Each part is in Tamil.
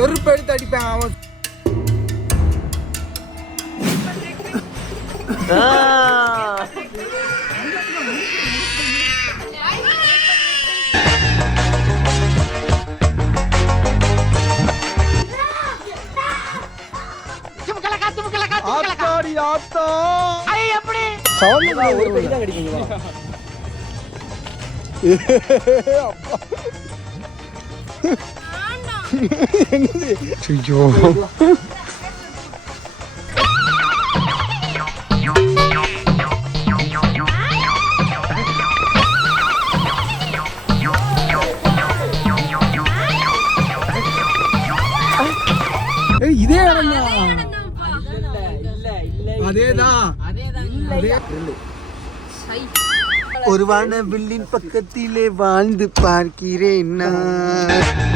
செருப்பு எடுத்து அடிப்பேன். அவன் ஆத்தாடி ஆத்தா. சவுண்ட் ஒரு கை தான் அப்பா. என்னது ஐயோ இதே அதேதான். வானவில்லின் பக்கத்திலே வாழ்ந்து பார்க்கிறேன் நான்.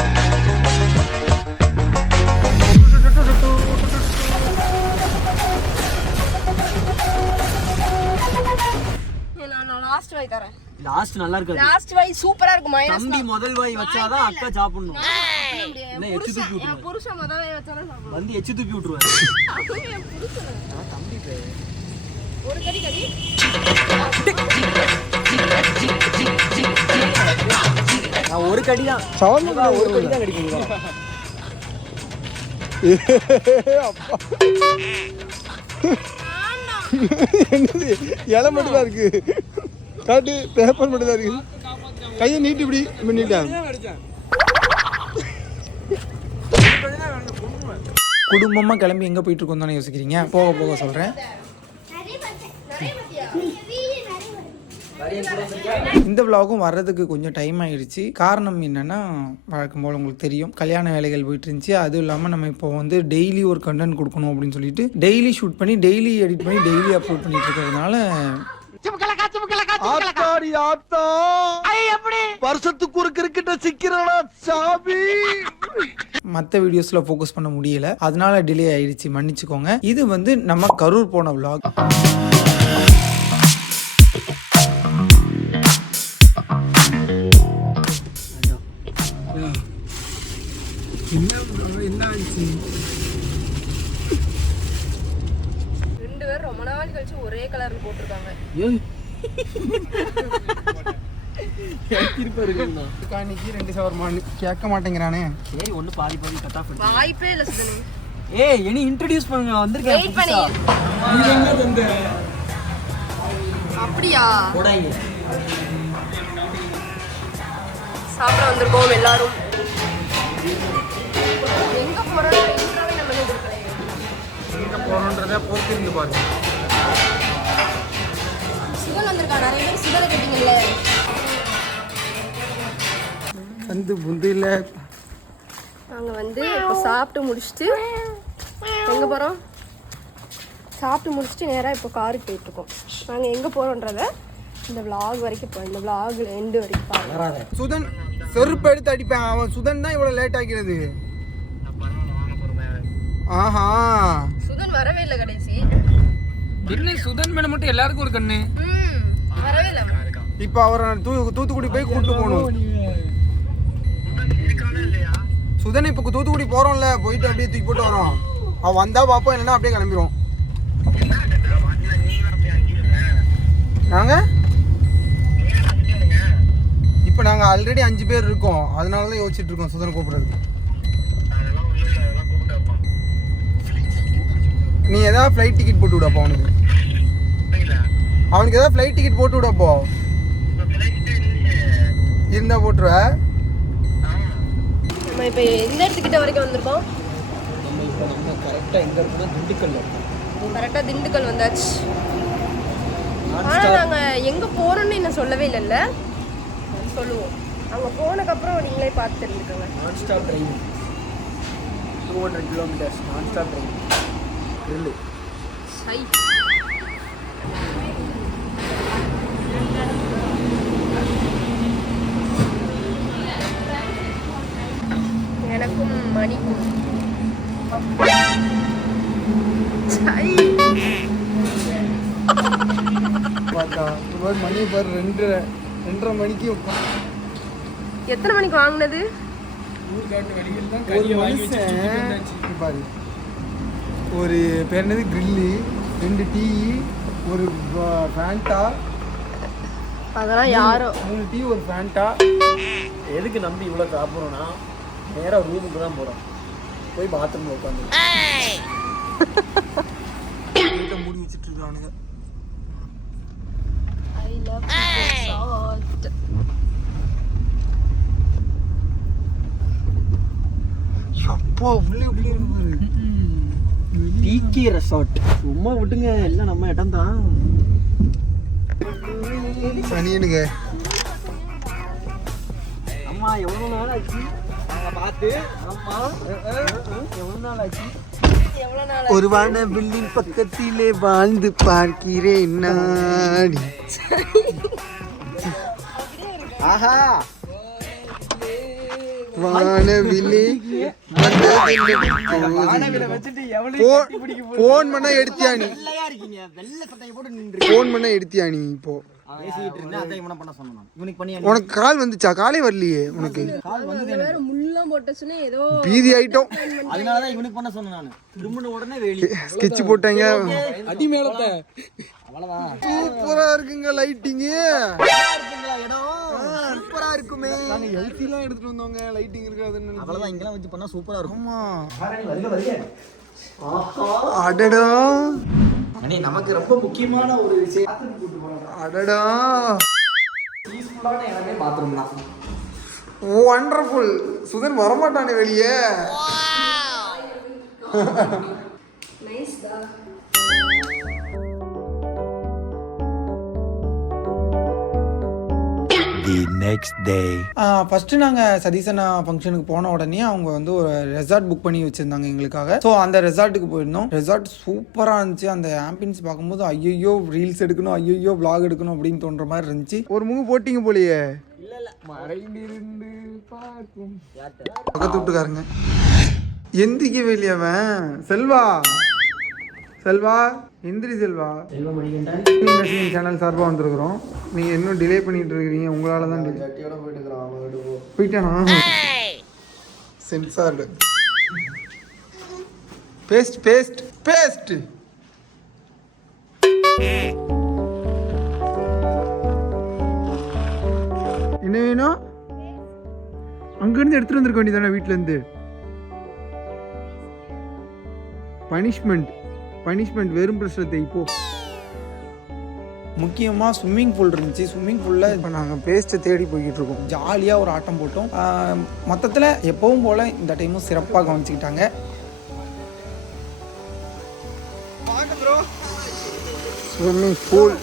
லாஸ்ட் நல்லா இருக்காது. லாஸ்ட் வாய் சூப்பரா இருக்கும். மைனஸ் தம்பி முதல் வாய் வச்சாதான் அக்கா சாப்பிடணும். இல்ல எச்சு தூக்கி என் விட்டுருவாரு? புருஷன் முத வாய் சாப்பிடுவான் வந்து எச்சு தூக்கி என் புருஷன். ஒரு கடி கடி. நான் ஒரு கடி தான் ஒரு கடி தான் அப்பா. என்னது? இலை மட்டும் தான் இருக்கு. காட்டு பேப்பர் மட்டும் தான் இருக்கு கையை நீட்டி இப்படி பண்ணிட்டாங்க குடும்பமாக கிளம்பி எங்கே போயிட்டு இருக்கோம் தானே யோசிக்கிறீங்க? போக போக சொல்கிறேன் இந்த விலாகும் வர்றதுக்கு கொஞ்சம் டைம் ஆயிடுச்சு. காரணம் என்னன்னா வழக்கம் போல் உங்களுக்கு தெரியும். கல்யாண வேலைகள் போயிட்டு இருந்துச்சு. அதுவும் இல்லாமல் நம்ம இப்போ வந்து டெய்லி ஒரு கண்டென்ட் கொடுக்கணும் அப்படின்னு சொல்லிட்டு டெய்லி ஷூட் பண்ணி டெய்லி எடிட் பண்ணி டெய்லி அப்லோட் பண்ணிட்டு இருக்கிறதுனால ஆத்தாடி ஆத்தா. வருஷத்துக்கு ஒரு கிரிக்கெட்ட சிக்கிறடா சாமி? மற்ற வீடியோஸில் ஃபோக்கஸ் பண்ண முடியல. அதனால டிலே ஆயிடுச்சு. மன்னிச்சுக்கோங்க. இது வந்து நம்ம கரூர் போன ஆச்சு ரெண்டு பேரும் ரொம்ப நாள் கழிச்சு ஒரே கலர்ல போட்டிருக்காங்க. காணிக்கு ரெண்டு சவரமானு கேட்க மாட்டேங்கிறானே. சரி ஒண்ணு பாதி பாதி கட் ஆஃப் வாய்ப்பே இல்ல சுதனு. ஏய் இனி இன்ட்ரோடியூஸ் பண்ணுங்க. வந்திருக்கேன் வெயிட் பண்ணி. அப்படியா? போடாங்க சாப்பிட வந்திருக்கோம் எல்லாரும். எங்க போறோம் நம்ம. எங்க போறோன்றத போக்கிருந்து பாருங்க. சுதன் வந்திருக்கா நிறைய பேர் சுதனை கேட்டீங்கல்ல. வந்து புந்தியில் நாங்க வந்து இப்போ சாப்பிட்டு முடிச்சுட்டு எங்க போறோம்? சாப்பிட்டு முடிச்சுட்டு நேரா இப்போ காருக்கு போயிட்டு இருக்கோம் நாங்க எங்க போறோன்றத இந்த vlog வரைக்கும் போ இந்த vlogல எண்டு வரைக்கும் பாருங்க. சுதன் செருப்பு எடுத்து அடிப்பேன். அவன் சுதன் தான் இவ்வளவு லேட் ஆக்கிறது. ஆஹா. சுதன் வரவே இல்லை கடைசி. என்ன சுதன் மேடம் மட்டும் எல்லாருக்கும் ஒரு கண்ணு. இல்லை இப்போ அவரை தூ தூத்துக்குடி போய் கூட்டு போகணும். சுதன் இப்போ தூத்துக்குடி போறோம்ல போயிட்டு அப்படியே தூக்கி போட்டு வரோம். அவன் வந்தா பார்ப்போம் இல்லைன்னா அப்படியே கிளம்பிடுவோம் நாங்க? இப்போ நாங்கள் ஆல்ரெடி அஞ்சு பேர் இருக்கோம். அதனால தான் யோசிச்சுட்டு இருக்கோம் சுதன் கூப்பிடுறதுக்கு. நீ ஏதாவது ஃப்ளைட் டிக்கெட் போட்டு விடாப்பா உனக்கு அவனுக்கு ஏதாவது ஃப்ளைட் டிக்கெட் போட்டு விடப்போ இருந்தா போட்டுருவ. நம்ம இப்போ எந்த இடத்துக்கிட்ட வரைக்கும் வந்திருக்கோம்? நம்ம இப்போ நம்ம கரெக்டா எங்க இருக்கோம்னா திண்டுக்கல்ல இருக்கோம். கரெக்டாக திண்டுக்கல் வந்தாச்சு. ஆனா நாங்க எங்க போறோம்னு இன்னும் சொல்லவே இல்லைல்ல. சொல்லுவோம். அங்க போனதுக்கப்புறம் நீங்களே பார்த்து தெரிஞ்சுக்கோங்க. நான் stop driving two hundred kilometres நான் ஸ்டாப் டிரைவிங் இல்லை சை. இப்போ மணி பாரு ரெண்டு ரெண்டரை மணிக்கு எத்தனை மணிக்கு வாங்கினது? ஒரு மனுஷன் பாரு. ஒரு பேர் என்னது? கிரில்லு ரெண்டு டீ ஒரு ஃபேண்டா அதெல்லாம் யாரோ? மூணு டீ ஒரு ஃபேண்டா எதுக்கு நம்பி இவ்வளோ சாப்பிட்றோன்னா நேராக ரூமுக்கு தான் போகிறோம் போய் பாத்ரூமில் உட்காந்து மூடி வச்சுட்டு இருக்கானுங்க. ஐ லவ் அப்பா உள்ளே பாரு? டிகே ரெசார்ட் சும்மா விட்டுங்க எல்லாம் நம்ம இடம் தான். சனியனுங்க. அம்மா எவ்வளோ நாள் ஆச்சு நாங்கள் பார்த்து அம்மா. எவ்வளோ நாள் ஆச்சு ஒரு வானவில்லின் பக்கத்திலே வாழ்ந்து பார்க்கிறேன் நாடி ஆஹா. எவ்வளோ போன் பண்ணா எடுத்தியா நீ? வெள்ளையா இருக்கீங்க வெள்ளை சட்டையை போட்டு நின்று போன் பண்ணா எடுத்தியா நீ இப்போ? பேசிக்கிட்டு இருந்தேன். அதை இவனை பண்ண சொன்னேன் நான். இவனுக்கு பண்ணி உனக்கு கால் வந்துச்சா? காலே வரலையே உனக்கு. வேற முள்ளம் போட்டுச்சுன்னு ஏதோ பீதி ஆயிட்டோம். அதனால தான் இவனுக்கு பண்ண சொன்னேன் நான். திரும்பின உடனே வேலி. ஸ்கெட்ச் போட்டாங்க. அடி மேலத்தை. அவ்வளோதான் சூப்பரா இருக்குங்க லைட்டிங்கு இடம்? சூப்பரா இருக்குமே. நாங்க எல்சிலாம் எடுத்துட்டு வந்தோங்க. லைட்டிங் இருக்காதுன்னு அவ்வளோதான் இங்கெல்லாம் வச்சு பண்ணா சூப்பரா இருக்கும். ஆமா. அடடா. அண்ணே நமக்கு ரொம்ப முக்கியமான ஒரு விஷயம் அடடா. பீஸ்ஃபுல்லான இடமே பாத்ரூம் தான். வண்டர்ஃபுல் சுதன் வரமாட்டானே வெளியே. நைஸ் தா The next day. ஃபஸ்ட்டு நாங்கள் சதீசனா ஃபங்க்ஷனுக்கு போன உடனே அவங்க வந்து ஒரு ரெசார்ட் புக் பண்ணி வச்சுருந்தாங்க எங்களுக்காக. ஸோ அந்த ரெசார்ட்டுக்கு போயிருந்தோம். ரெசார்ட் சூப்பராக இருந்துச்சு. அந்த ஆம்பியன்ஸ் பார்க்கும்போது ஐயோ ரீல்ஸ் எடுக்கணும் ஐயோ vlog எடுக்கணும் அப்படின்னு தோன்ற மாதிரி இருந்துச்சு. ஒரு முகு போட்டீங்க போலியே. இல்ல இல்ல மறைந்திருந்து பார்க்கும். பக்கத்து வீட்டுக்காரங்க. எந்திரிக்கவே இல்லையா அவன்? செல்வா? செல்வா? எந்திரி செல்வா. செல்வ மணிகண்டன் சேனல் சார்பாக வந்திருக்கிறோம். நீங்கள் இன்னும் டிலே பண்ணிட்டு இருக்கிறீங்க. உங்களால தான். சட்டியோட போயிட்டு போயிட்டானா சென்சார்டு பேஸ்ட் பேஸ்ட் பேஸ்ட் என்ன வேணும்? அங்கேருந்து எடுத்துட்டு வந்திருக்க வேண்டியதானே வீட்டிலேருந்து பனிஷ்மெண்ட் பனிஷ்மெண்ட் வெறும் பிரச்சனை இப்போ முக்கியமாக ஸ்விம்மிங் பூல் இருந்துச்சு. ஸ்விம்மிங் பூலில் இப்போ நாங்கள் பேஸ்ட்டை தேடி போய்கிட்டு இருக்கோம். ஜாலியாக ஒரு ஆட்டம் போட்டோம். மொத்தத்தில் எப்பவும் போல் இந்த டைமும் சிறப்பாக கவனிச்சுக்கிட்டாங்க. ஸ்விம்மிங் பூல்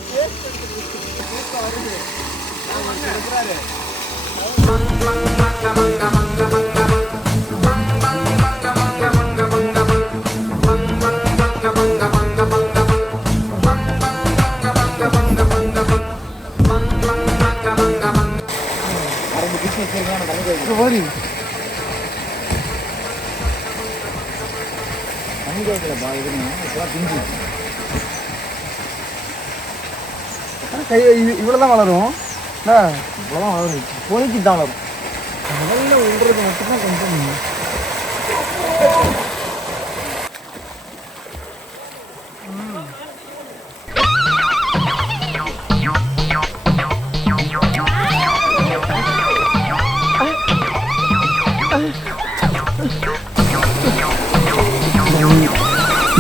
கை இவ்வளோ தான் வளரும். என்ன? இவ்வளோதான் வளரும். பொழுக்கி தான் வளரும். முதல்ல விழுறது மட்டும்தான் கொஞ்சம்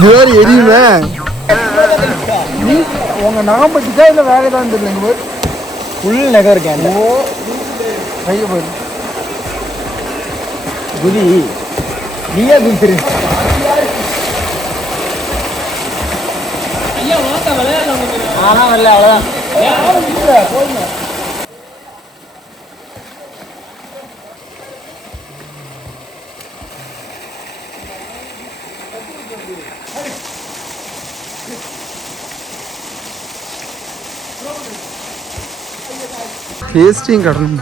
வேறு எரியுமே. நீ உங்க நான் பட்டிச்சா இல்லை வேற ஏதாவது தெரியல போய்? புல் நகை இருக்கேன் ஓ கையை போய் குதி. நீயே குதிச்சிரு. ஆனா வரல அவ்வளோதான் டேஸ்டியும் கடலும்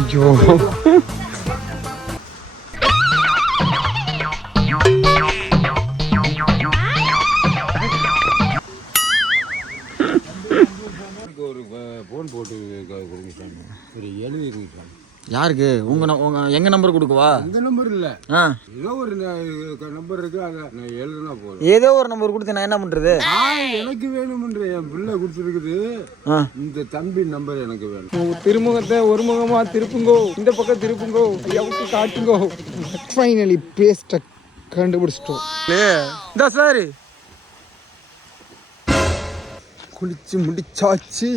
ஐயோ. யாருக்கு? உங்க உங்க எங்க நம்பர் கொடுக்கவா? இந்த நம்பர் இல்லை. ஆ. ஏதோ ஒரு நம்பர் இருக்கு அதை நான் எழுதுனா போதும். ஏதோ ஒரு நம்பர் கொடுத்து நான் என்ன பண்றது? எனக்கு வேணும்ன்ற என் பிள்ளை கொடுத்துருக்குது. இந்த தம்பி நம்பர் எனக்கு வேணும். திருமுகத்தை ஒரு முகமா திருப்புங்கோ. இந்த பக்கம் திருப்புங்கோ. ஐயாவுக்கு காட்டுங்கோ. ஃபைனலி பேஸ்ட்டை கண்டுபிடிச்சிட்டோம். இந்த சார் குளிச்சு முடிச்சாச்சு.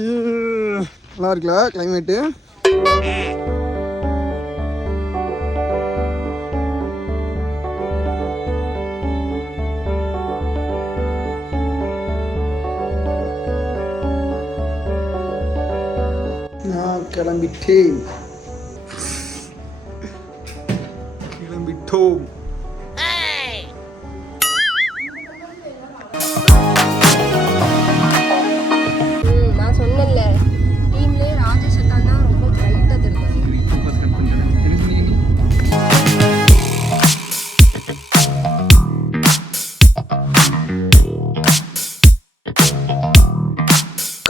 நல்லா இருக்குல்ல கிளைமேட்டு கிளம்பிட்டேன். கிளம்பிட்டோம்.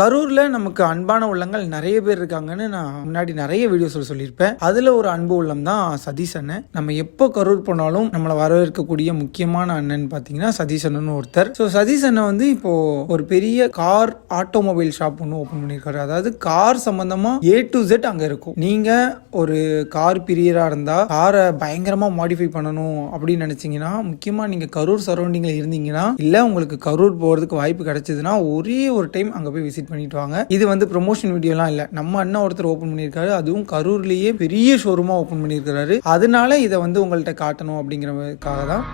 கரூரில் நமக்கு அன்பான உள்ளங்கள் நிறைய பேர் இருக்காங்கன்னு நான் முன்னாடி நிறைய வீடியோஸில் சொல்லியிருப்பேன். அதில் ஒரு அன்பு உள்ளம் தான் சதீஷ் அண்ணன். நம்ம எப்போ கரூர் போனாலும் நம்மளை வரவேற்கக்கூடிய முக்கியமான அண்ணன் பார்த்தீங்கன்னா சதீஷ் அண்ணன் ஒருத்தர். ஸோ சதீஷ் அண்ணன் வந்து இப்போ ஒரு பெரிய கார் ஆட்டோமொபைல் ஷாப் ஒன்று ஓப்பன் பண்ணியிருக்காரு. அதாவது கார் சம்மந்தமாக ஏ டு ஜெட் அங்கே இருக்கும். நீங்கள் ஒரு கார் பிரியராக இருந்தால் காரை பயங்கரமாக மாடிஃபை பண்ணணும் அப்படின்னு நினச்சிங்கன்னா முக்கியமாக நீங்கள் கரூர் சரௌண்டிங்கில் இருந்தீங்கன்னா இல்லை உங்களுக்கு கரூர் போகிறதுக்கு வாய்ப்பு கிடைச்சதுன்னா ஒரே ஒரு டைம் அங்கே போய் விசிட் பண்ணிட்டு வாங்க இது வந்து ப்ரொமோஷன் வீடியோலாம் இல்லை. நம்ம அண்ணன் ஒருத்தர் ஓப்பன் பண்ணியிருக்காரு. அதுவும் கரூர்லேயே பெரிய ஷோரூமாக ஓப்பன் பண்ணியிருக்காரு அதனால இதை வந்து உங்கள்கிட்ட காட்டணும் அப்படிங்கிறதுக்காக தான்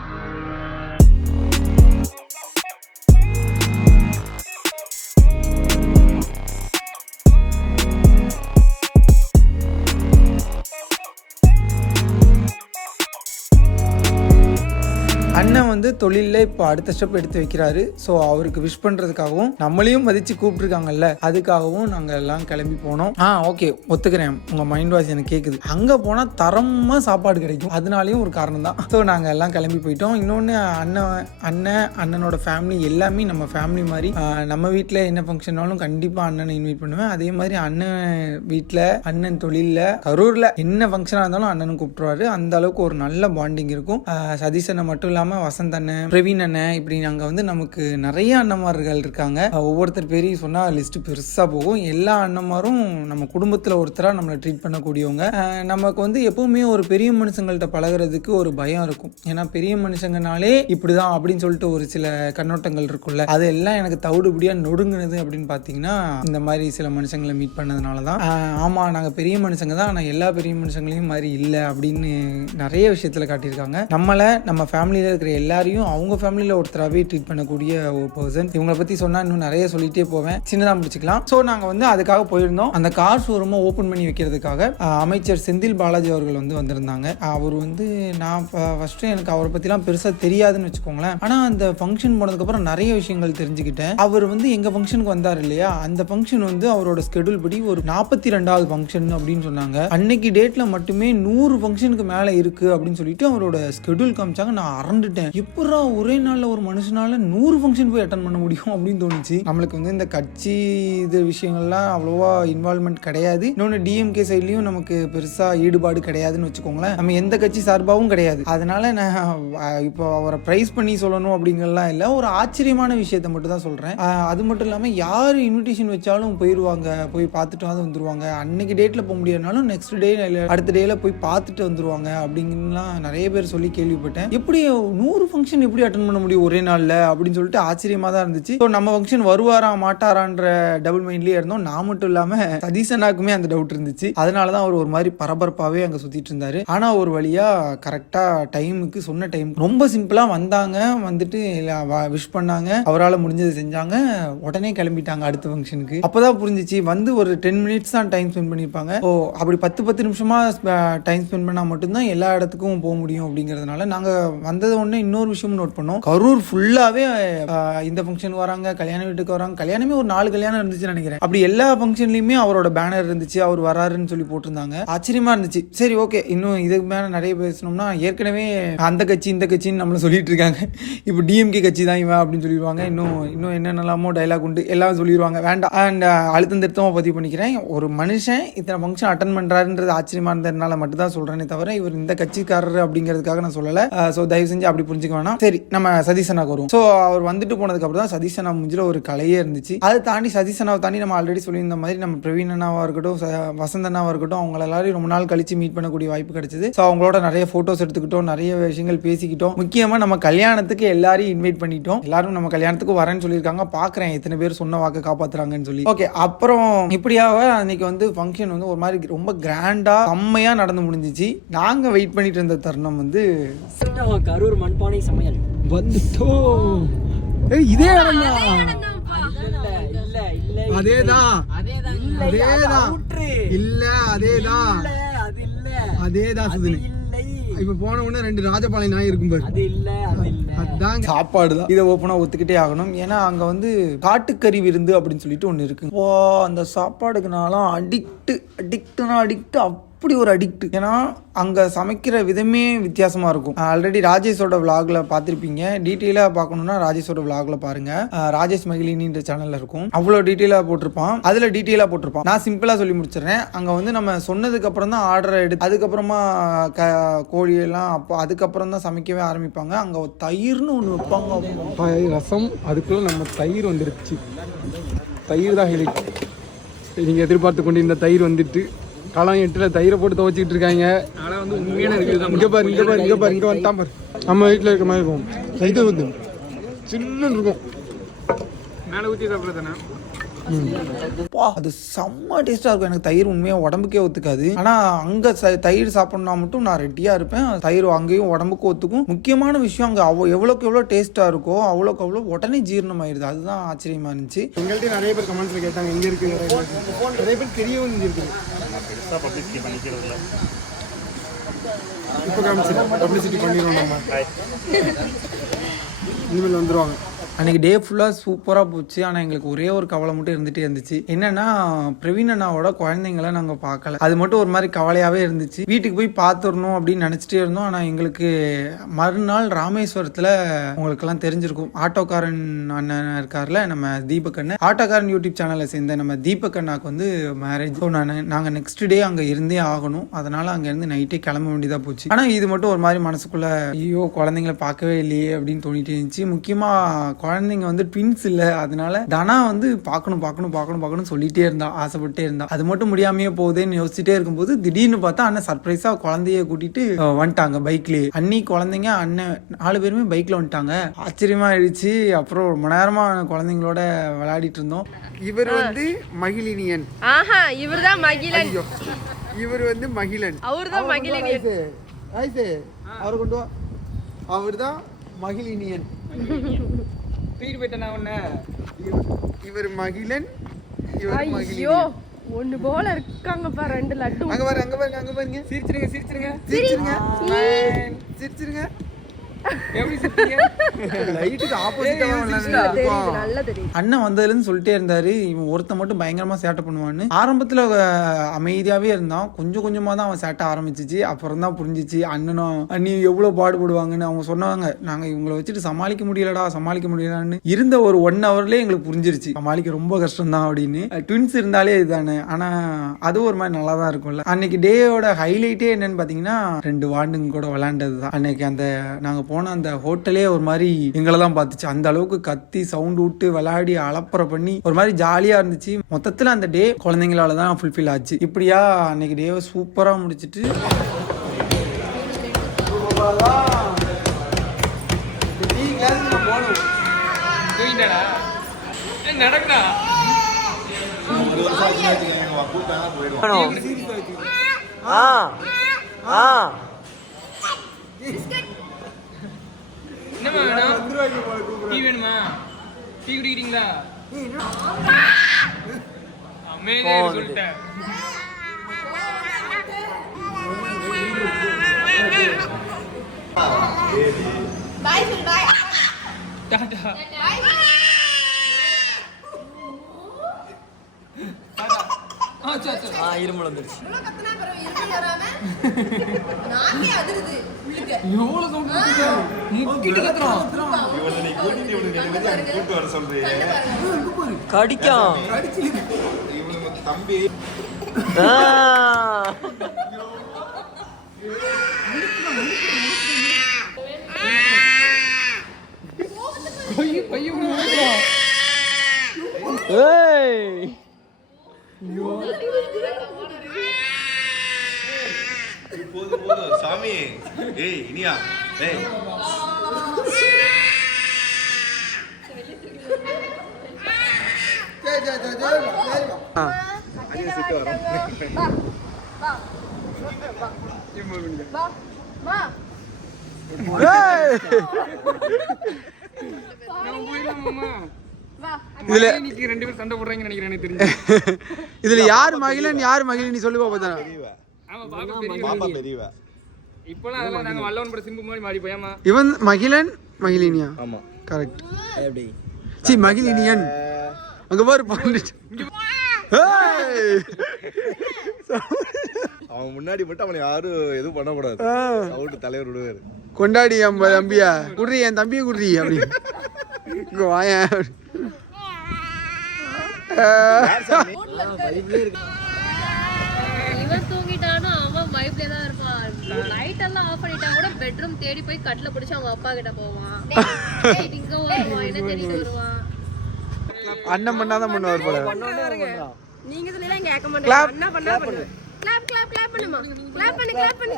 வந்து தொழிலில் இப்போ அடுத்த ஸ்டெப் எடுத்து வைக்கிறாரு. ஸோ அவருக்கு விஷ் பண்ணுறதுக்காகவும் நம்மளையும் மதித்து கூப்பிட்ருக்காங்கல்ல அதுக்காகவும் நாங்கள் எல்லாம் கிளம்பி போனோம். ஆ ஓகே ஒத்துக்கிறேன். உங்கள் மைண்ட் வாஷ் எனக்கு கேட்குது அங்கே போனால் தரமாக சாப்பாடு கிடைக்கும். அதனாலையும் ஒரு காரணம் தான். ஸோ நாங்கள் எல்லாம் கிளம்பி போயிட்டோம். இன்னொன்று அண்ணன் அண்ணன் அண்ணனோட ஃபேமிலி எல்லாமே நம்ம ஃபேமிலி மாதிரி நம்ம வீட்டில் என்ன ஃபங்க்ஷனாலும் கண்டிப்பாக அண்ணனை இன்வைட் பண்ணுவேன். அதே மாதிரி அண்ணன் வீட்டில் அண்ணன் தொழிலில் கரூரில் என்ன ஃபங்க்ஷனாக இருந்தாலும் அண்ணனும் கூப்பிட்டுருவாரு. அந்த அளவுக்கு ஒரு நல்ல பாண்டிங் இருக்கும். ஆ, சதீஷ் அண்ணன் மட்டும் இல்லாமல் வசந்த் அண்ணன் பிரவீன் அண்ணன் இப்படி நாங்கள் வந்து நமக்கு நிறைய அண்ணன்மார்கள் இருக்காங்க. ஒவ்வொருத்தர் பேரையும் சொன்னால் லிஸ்ட் பெருசாக போகும். எல்லா அண்ணன்மாரும் நம்ம குடும்பத்தில் ஒருத்தராக நம்மளை ட்ரீட் பண்ணக்கூடியவங்க. நமக்கு வந்து எப்பவுமே ஒரு பெரிய மனுஷங்கள்ட்ட பழகுறதுக்கு ஒரு பயம் இருக்கும். ஏன்னா பெரிய மனுஷங்கனாலே இப்படிதான் அப்படின்னு சொல்லிட்டு ஒரு சில கண்ணோட்டங்கள் இருக்கும்ல. அதெல்லாம் எனக்கு தவிடுபடியா நொடுங்குனது அப்படின்னு பார்த்தீங்கன்னா இந்த மாதிரி சில மனுஷங்களை மீட் பண்ணதுனால தான் ஆமாம் ஆமா நாங்கள் பெரிய மனுஷங்க தான். ஆனால் எல்லா பெரிய மனுஷங்களையும் மாதிரி இல்லை அப்படின்னு நிறைய விஷயத்துல காட்டியிருக்காங்க. நம்மளை நம்ம ஃபேமிலியில் இருக்கிற எல்லா யாரையும் அவங்க ஃபேமிலியில் ஒருத்தராகவே ட்ரீட் பண்ணக்கூடிய ஒரு பர்சன் இவங்களை பற்றி சொன்னால் இன்னும் நிறைய சொல்லிகிட்டே போவேன். சின்னதாக முடிச்சுக்கலாம். ஸோ நாங்கள் வந்து அதுக்காக போயிருந்தோம். அந்த கார் ஷோரூமை ஓப்பன் பண்ணி வைக்கிறதுக்காக அமைச்சர் செந்தில் பாலாஜி அவர்கள் வந்து வந்திருந்தாங்க. அவர் வந்து நான் ஃபஸ்ட்டு எனக்கு அவரை பற்றிலாம் பெருசாக தெரியாதுன்னு வச்சுக்கோங்களேன். ஆனால் அந்த ஃபங்க்ஷன் போனதுக்கப்புறம் நிறைய விஷயங்கள் தெரிஞ்சுக்கிட்டேன். அவர் வந்து எங்கள் ஃபங்க்ஷனுக்கு வந்தார் இல்லையா? அந்த ஃபங்க்ஷன் வந்து அவரோட ஸ்கெடியூல் படி ஒரு நாற்பத்தி ரெண்டாவது ஃபங்க்ஷன் அப்படின்னு சொன்னாங்க. அன்னைக்கு டேட்டில் மட்டுமே நூறு ஃபங்க்ஷனுக்கு மேலே இருக்குது அப்படின்னு சொல்லிட்டு அவரோட ஸ்கெடியூல் காமிச்சாங்க. நான் அரண்டுட்டேன் எப்படா ஒரே நாளில் ஒரு மனுஷனால் நூறு ஃபங்க்ஷன் போய் அட்டன் பண்ண முடியும் அப்படின்னு தோணுச்சு. நம்மளுக்கு வந்து இந்த கட்சி இது விஷயங்கள்லாம் அவ்வளோவா இன்வால்மெண்ட் கிடையாது. இன்னொன்று டிஎம்கே சைட்லேயும் நமக்கு பெருசாக ஈடுபாடு கிடையாதுன்னு வச்சுக்கோங்களேன். நம்ம எந்த கட்சி சார்பாகவும் கிடையாது. அதனால நான் இப்போ அவரை ப்ரைஸ் பண்ணி சொல்லணும் அப்படிங்கிறலாம் இல்லை. ஒரு ஆச்சரியமான விஷயத்தை மட்டும் தான் சொல்கிறேன் அது மட்டும் இல்லாமல் யார் இன்விடேஷன் வச்சாலும் போயிடுவாங்க போய் பார்த்துட்டு வந்து வந்துருவாங்க. அன்னைக்கு டேட்டில் போக முடியாதுனாலும் நெக்ஸ்ட் டே அடுத்த டேயில் போய் பார்த்துட்டு வந்துருவாங்க அப்படிங்கலாம் நிறைய பேர் சொல்லி கேள்விப்பட்டேன். எப்படி நூறு ஃபங்க்ஷன் எப்படி அட்டன் பண்ண முடியும் ஒரே நாளில் அப்படின்னு சொல்லிட்டு ஆச்சரியமாக தான் இருந்துச்சு. ஸோ நம்ம ஃபங்க்ஷன் வருவாரா மாட்டாரான்ற டபுள் மைண்ட்லேயே இருந்தோம். நான் மட்டும் இல்லாமல் சதீசனாக்குமே அந்த டவுட் இருந்துச்சு. அதனால தான் அவர் ஒரு மாதிரி பரபரப்பாகவே அங்கே சுற்றிட்டு இருந்தார். ஆனால் ஒரு வழியாக கரெக்டாக டைமுக்கு சொன்ன டைம் ரொம்ப சிம்பிளாக வந்தாங்க. வந்துட்டு விஷ் பண்ணாங்க. அவரால் முடிஞ்சதை செஞ்சாங்க. உடனே கிளம்பிட்டாங்க அடுத்த ஃபங்க்ஷனுக்கு அப்போதான் புரிஞ்சிச்சு வந்து ஒரு டென் மினிட்ஸ் தான் டைம் ஸ்பெண்ட் பண்ணியிருப்பாங்க. ஓ அப்படி பத்து பத்து நிமிஷமாக டைம் ஸ்பெண்ட் பண்ணால் மட்டும்தான் எல்லா இடத்துக்கும் போக முடியும் அப்படிங்கிறதுனால நாங்கள் வந்தது உடனே இன்னொரு விஷயம் நோட் பண்ணோம். கரூர் ஃபுல்லாவே இந்த ஃபங்க்ஷன் வராங்க கல்யாண வீட்டுக்கு வராங்க. கல்யாணமே ஒரு நாலு கல்யாணம் இருந்துச்சுன்னு நினைக்கிறேன். அப்படி எல்லா ஃபங்க்ஷன்லயுமே அவரோட பேனர் இருந்துச்சு அவர் வராருன்னு சொல்லி போட்டிருந்தாங்க. ஆச்சரியமா இருந்துச்சு. சரி ஓகே இன்னும் இதுக்கு மேல நிறைய பேசணும்னா ஏற்கனவே அந்த கட்சி இந்த கட்சின்னு நம்மள சொல்லிட்டு இருக்காங்க. இப்போ டிஎம்கே கட்சி தான் இவன் அப்படின்னு சொல்லிடுவாங்க. இன்னும் இன்னும் என்னென்னலாமோ டைலாக் உண்டு. எல்லாம் சொல்லிடுவாங்க. வேண்டாம். அண்ட் அழுத்தம் திருத்தமாக பதிவு பண்ணிக்கிறேன். ஒரு மனுஷன் இத்தனை ஃபங்க்ஷன் அட்டன் பண்ணுறாருன்றது ஆச்சரியமா இருந்ததுனால மட்டும் தான் சொல்கிறேனே தவிர இவர் இந்த கட்சிக்காரர் அப்படிங்கிறதுக்காக நான் சொல்லலை. ஸோ தயவு செஞ்சு அப்படி புரிஞ்சுக்க வேணாம் சரி நம்ம சதீசனாக்கு வருவோம். ஸோ அவர் வந்துட்டு போனதுக்கு அப்புறம் தான் சதீசனா முடிஞ்சில் ஒரு கலையே இருந்துச்சு. அதை தாண்டி சதீசனாவை தாண்டி நம்ம ஆல்ரெடி சொல்லியிருந்த மாதிரி நம்ம பிரவீன் இருக்கட்டும் ச- வசந்த் அண்ணாவாக இருக்கட்டும் அவங்க எல்லாரையும் ரொம்ப நாள் கழிச்சு மீட் பண்ணக்கூடிய வாய்ப்பு கிடைச்சது. ஸோ அவங்களோட நிறைய ஃபோட்டோஸ் எடுத்துக்கிட்டோம் நிறைய விஷயங்கள் பேசிக்கிட்டோம். முக்கியமாக நம்ம கல்யாணத்துக்கு எல்லாரையும் இன்வைட் பண்ணிட்டோம். எல்லாரும் நம்ம கல்யாணத்துக்கு வரேன்னு சொல்லியிருக்காங்க. பார்க்குறேன் எத்தனை பேர் சொன்ன வாக்கை காப்பாற்றுறாங்கன்னு சொல்லி. ஓகே அப்புறம் இப்படியாக அன்னைக்கு வந்து ஃபங்க்ஷன் வந்து ஒரு மாதிரி ரொம்ப கிராண்டாக அம்மையாக நடந்து முடிஞ்சிச்சு. நாங்கள் வெயிட் பண்ணிட்டு இருந்த தருணம் வந்து கரூர் மண்பானை சமையல் வந்துட்டோம் ஏய் இதே இல்ல அதேதான் அதேதான் இல்ல அதேதான் அது இல்ல அதேதான் சுதினி இல்லை இப்ப போன உடனே ரெண்டு ராஜபாளையம் நாய் இருக்கும் பாரு அது இல்ல அது இல்ல அதான் சாப்பாடு தான் இதை ஓப்பனாக ஒத்துக்கிட்டே ஆகணும் ஏன்னா அங்கே வந்து காட்டுக்கறி விருந்து அப்படின்னு சொல்லிட்டு ஒன்று இருக்கு. ஓ அந்த சாப்பாடுக்கு நான்லாம் அடிக்ட்டு அடிக்ட்டுனா அடிக்ட் அப்படி ஒரு அடிக்ட் ஏன்னா அங்கே சமைக்கிற விதமே வித்தியாசமாக இருக்கும். ஆல்ரெடி ராஜேஷோட விலாகில் பார்த்துருப்பீங்க. டீட்டெயிலாக பார்க்கணுன்னா ராஜேஷோட விலாகில் பாருங்க. ராஜேஷ் மகிழினின்ற சேனலில் இருக்கும். அவ்வளோ டீட்டெயிலாக போட்டிருப்பான். அதில் டீட்டெயிலாக போட்டிருப்பான். நான் சிம்பிளாக சொல்லி முடிச்சிடுறேன். அங்கே வந்து நம்ம சொன்னதுக்கப்புறம் தான் ஆர்டரை எடுத்து அதுக்கப்புறமா க கோழியெல்லாம் அப்போ அதுக்கப்புறம் தான் சமைக்கவே ஆரம்பிப்பாங்க. அங்கே தயிர்னு ஒன்று வைப்பாங்க. தயிர் ரசம் அதுக்குள்ள நம்ம தயிர் வந்துருச்சு. தயிர் தான் ஹெலிக் நீங்கள் எதிர்பார்த்து கொண்டு இந்த தயிர் வந்துட்டு களம் எட்டுல தயிரை போட்டு துவச்சிக்கிட்டு இருக்காங்க. வந்து இங்க பாரு இங்க பாரு இங்க பாரு இங்க வந்துட்டான் பாரு. நம்ம வீட்டில் இருக்க மாதிரி இருக்கும். இது வந்து சில்லுன்னு இருக்கும். மேல ஊத்தி சாப்பிடுறது அப்பா, அது செம்ம டேஸ்ட்டாக இருக்கும். எனக்கு தயிர் உண்மையாக உடம்புக்கே ஒத்துக்காது. ஆனால் அங்கே தயிர் சாப்பிட்னா மட்டும் நான் ரெடியாக இருப்பேன். தயிர் அங்கேயும் உடம்புக்கு ஒத்துக்கும். முக்கியமான விஷயம் அங்கே அவ்வளோ எவ்வளோக்கு எவ்வளோ டேஸ்ட்டாக இருக்கோ அவ்வளோக்கு அவ்வளோ உடனே ஜீரணம் ஆயிடுது அதுதான் ஆச்சரியமாக இருந்துச்சு. எங்கள்கிட்ட நிறைய பேர் கமெண்ட்ஸில் கேட்டாங்க எங்கே இருக்கு நிறைய பேர். நிறைய பேர் தெரியவும் இருக்குது இப்போ காமிச்சிடும் பப்ளிசிட்டி பண்ணிடுவோம் நம்ம. இனிமேல் வந்துடுவாங்க அன்றைக்கி டே ஃபுல்லாக சூப்பராக போச்சு. ஆனால் எங்களுக்கு ஒரே ஒரு கவலை மட்டும் இருந்துகிட்டே இருந்துச்சு. என்னன்னா பிரவீன் அண்ணாவோட குழந்தைங்கள நாங்கள் பார்க்கல. அது மட்டும் ஒரு மாதிரி கவலையாகவே இருந்துச்சு. வீட்டுக்கு போய் பார்த்துடணும் அப்படின்னு நினச்சிட்டே இருந்தோம். ஆனால் எங்களுக்கு மறுநாள் ராமேஸ்வரத்தில் உங்களுக்கெல்லாம் தெரிஞ்சிருக்கும். ஆட்டோக்காரன் அண்ணன் இருக்கார்ல நம்ம தீபக் அண்ணன். ஆட்டோக்காரன் யூடியூப் சேனலை சேர்ந்த நம்ம தீபக் அண்ணாக்கு வந்து மேரேஜ் ஸோ நான் நாங்கள் நெக்ஸ்ட் டே அங்கே இருந்தே ஆகணும். அதனால் அங்கேருந்து நைட்டே கிளம்ப வேண்டியதாக போச்சு. ஆனால் இது மட்டும் ஒரு மாதிரி மனசுக்குள்ளே ஐயோ குழந்தைங்கள பார்க்கவே இல்லையே அப்படின்னு தோணிட்டு இருந்துச்சு. முக்கியமாக குழந்தைங்க வந்து ட்வின்ஸ் இல்லை அதனால தனா வந்து பார்க்கணும் பார்க்கணும் பார்க்கணும் பார்க்கணும் சொல்லிட்டே இருந்தா ஆசைப்பட்டே இருந்தா. அது மட்டும் முடியாமையே போகுதேன்னு யோசிச்சுட்டே இருக்கும்போது திடீர்னு பார்த்தா அண்ணன் சர்ப்ரைஸா குழந்தைய கூட்டிட்டு வந்துட்டாங்க பைக்லயே அண்ணி குழந்தைங்க அண்ணன் நாலு பேருமே பைக்ல வந்துட்டாங்க. ஆச்சரியமா ஆயிடுச்சு அப்புறம் ரொம்ப நேரமா குழந்தைங்களோட விளையாடிட்டு இருந்தோம். இவர் வந்து மகிழினியன். ஆஹா இவர்தான் மகிழன். இவர் வந்து மகிழன். அவர்தான் மகிழன் ஆயிசே அவரை கொண்டு அவர் தான் மகிழினியன். தூக்கிட்டு போயிட்டேன் உன்ன? இவர் மகிழன் ஐயோ ஒண்ணு போல இருக்காங்க பாரு ரெண்டு லட்டு. அங்க பாருங்க அங்க பாருங்க அங்க பாருங்க. சிரிச்சிருங்க சிரிச்சிருங்க. சிரிச்சிருங்க. சிரிச்சிருங்க. அண்ணன் வந்ததுலேருந்து சொல்லிட்டே இருந்தாரு இவன் ஒருத்தன் மட்டும் பயங்கரமா சேட்டை பண்ணுவான்னு. ஆரம்பத்துல அமைதியாவே இருந்தான். கொஞ்சம் கொஞ்சமா தான் அவன் சேட்டை ஆரம்பிச்சிச்சு. அப்புறம் தான் புரிஞ்சிச்சு அண்ணனும் அண்ணி எவ்வளவு பாடுபடுவாங்கன்னு அவங்க சொன்னாங்க. நாங்க இவங்களை வச்சுட்டு சமாளிக்க முடியலடா சமாளிக்க முடியலன்னு. இருந்த ஒரு ஒன் ஹவர்லயே எங்களுக்கு புரிஞ்சிருச்சு. சமாளிக்க ரொம்ப கஷ்டம் தான் அப்படின்னு ட்வின்ஸ் இருந்தாலே இதுதானே. ஆனா அது ஒரு மாதிரி நல்லா தான் இருக்கும்ல. அன்னைக்கு டேயோட ஹைலைட்டே என்னன்னு பாத்தீங்கன்னா ரெண்டு வார்டுங்க கூட விளையாண்டது தான் அன்னைக்கு அந்த நாங்க போன அந்த ஹோட்டலே ஒரு மாதிரி எங்களை தான் பார்த்துச்சு. அந்த அளவுக்கு கத்தி சவுண்ட் விட்டு விளையாடி அலப்பறை பண்ணி ஒரு மாதிரி ஜாலியா இருந்துச்சு. மொத்தத்துல அந்த டே குழந்தைங்களால தான் ஃபுல்ஃபில் ஆச்சு. இப்படியா அன்னைக்கு டேவை சூப்பரா முடிச்சிட்டு. ஆ ஆ. என்னம்மா வேணும்? டீ வேணுமா? டீ குடிக்கிறீங்களா? அமைதியா சொல்லிட்டேன். டாடா. ஆ சரி சரி ஆ இருமல் வந்துருச்சு. நாக்கே அதிருது உள்ளுக்கு. எவ்வளோ சவுண்ட் முக்கிட்டு கத்துறான் கடிக்கும். ஆ. பைய பைய முடிக்கலாம் ஏய். போதும் போதும் சாமி ஏய் இனியா ஏய் வா வா நான் போயிடலாமாம்மா வா இதுல ரெண்டு பேரும் சண்டை போடுறாங்கன்னு நினைக்கிறேன் எனக்கு தெரிஞ்சு இதுல யார் மகிழன் யார் மகிழன் நீ சொல்லுவா பார்த்தா இப்போலாம் அதெல்லாம் நாங்க வல்லவன் பட சிம்பு மாதிரி மாறி போயாமா? இவன் மகிழன் மகிழினியா? ஆமா. கரெக்ட் எப்படி? சி மகிழினியன். அங்க பாரு பாண்டிட்டு ஏய்! அவன் முன்னாடி மட்டும் அவனை யாரும் எதுவும் பண்ணக்கூடாது. அவுட்டு தலைவர் விடுவாரு. கொண்டாடி என் தம்பியா? குடுறி என் தம்பியை குடுறி அப்படி வாயேன். இவன் தூங்கிட்டானா? அவன் வைப்ல தான் இருப்பான் லைட் எல்லாம் ஆஃப் பண்ணிட்டா கூட பெட்ரூம் தேடி போய் கட்டில பிடிச்சு அவங்க அப்பா கிட்ட போவான். Night இங்க வருவான் என்ன தேடிட்டு வருவான்? அண்ணன் பண்ணாதான் பண்ணுவார் போல. நீங்க சொல்லலாம் கேட்க மாட்டேங்க என்ன பண்ணா பண்ணு. கிளாப் கிளாப் கிளாப் பண்ணுமா? கிளாப் பண்ணு கிளாப் பண்ணு.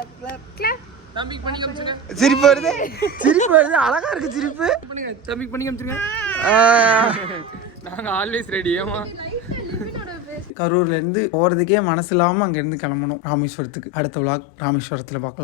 கிளாப் தம்பிக்கு பண்ணி காமிச்சுங்க சிரிப்பு வருது? சிரிப்பு வருது? அழகா இருக்கு சிரிப்பு. பண்ணுங்க தம்பிக்கு பண்ணி காமிச்சிருங்க. நாங்கள் ஆல்வேஸ் ரெடி ஏமா போகிறதுக்கே இருந்து மனசு இல்லாமல் அங்கேருந்து கிளம்பணும். ராமேஸ்வரத்துக்கு. அடுத்த விழா ராமேஸ்வரத்தில் பார்க்கலாம்.